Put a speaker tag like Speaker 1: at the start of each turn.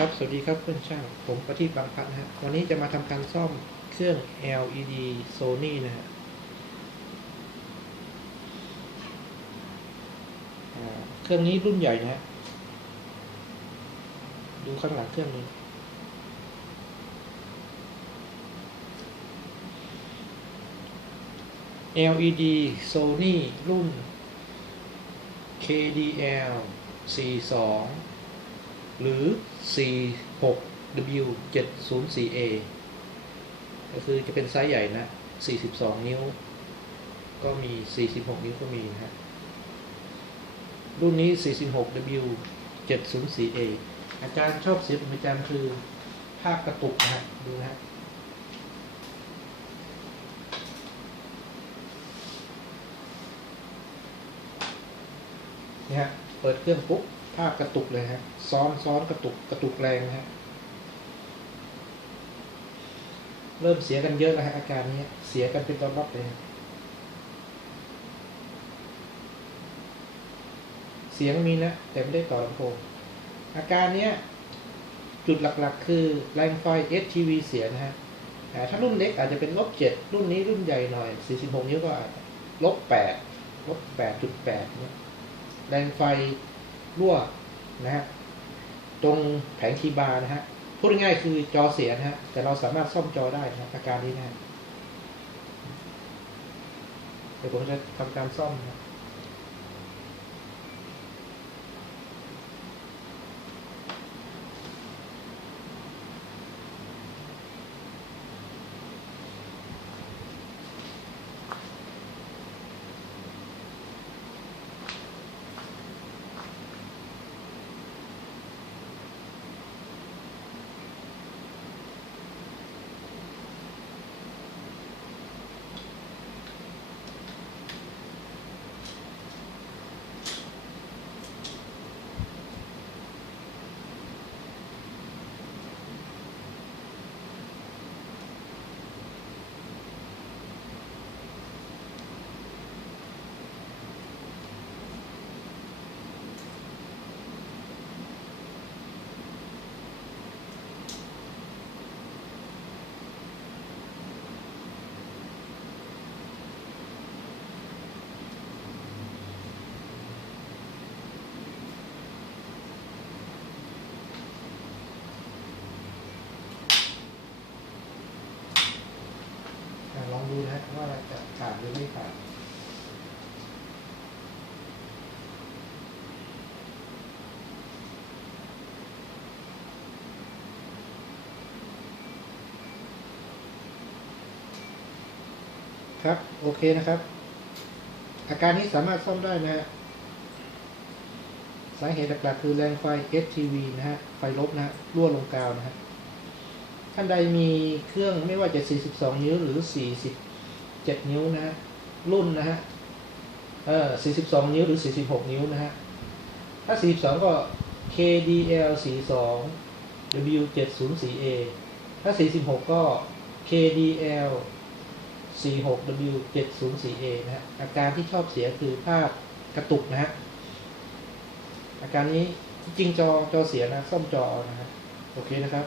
Speaker 1: ครับ สวัสดีครับเพื่อนช่าง ผมประทีปบางพัดนะฮะ วันนี้จะมาทำการซ่อมเครื่อง LED Sony นะฮะเครื่องนี้รุ่นใหญ่นะฮะ ดูข้างหลังเครื่องนี้ LED Sony รุ่น KDL 42 หรือ 46W704A ก็คือจะเป็นไซส์ใหญ่นะ 42 นิ้ว ก็มี 46 นิ้วก็มีนะฮะ รุ่นนี้ 46W704A อาจารย์ชอบเสียเป็นประจำคือ ภาพกระตุกนะฮะ ดูนะฮะเนี่ยฮะ เปิดเครื่องปุ๊บ ภาพกระตุกเลยฮะ ซ้อนซ้อนกระตุกกระตุกแรงนะฮะ เริ่มเสียกันเยอะแล้วฮะอาการนี้ เสียกันเป็นตอนรับเลยฮะเสียงมีนะ แต่ไม่ได้ต่อลำโพง อาการเนี้ย จุดหลักๆ คือแรงไฟ STV เสียนะฮะถ้ารุ่นเล็กอาจจะเป็นลบเจ็ดรุ่นนี้รุ่นใหญ่หน่อย 46 นิ้วก็ลบแปดลบแปดจุดแปดเนี่ยแรงไฟ รั่วนะฮะตรงแผงคีย์บาร์นะฮะพูดง่ายคือจอเสียนะฮะแต่เราสามารถซ่อมจอได้นะอาการนี้นะเดี๋ยวผมจะทำการซ่อมนะ ลองดูนะว่าจะขาดหรือไม่ขาดครับ โอเคนะครับ อาการนี้สามารถซ่อมได้นะฮะสาเหตุหลักๆคือแรงไฟ STV นะฮะ ไฟลบนะฮะรั่วลงกาวนะฮะ ท่านใดมีเครื่องไม่ว่าจะ 42 นิ้วหรือ 47 นิ้วนะฮะรุ่นนะฮะเออ42 นิ้วหรือ 46 นิ้วนะฮะ ถ้า 42 ก็ KDL 42 W704A ถ้า 46 ก็ KDL 46W704A นะฮะ อาการที่ชอบเสียคือภาพกระตุกนะฮะ อาการนี้จริงจอจอเสียนะ ซ่อมจอนะฮะ โอเคนะครับ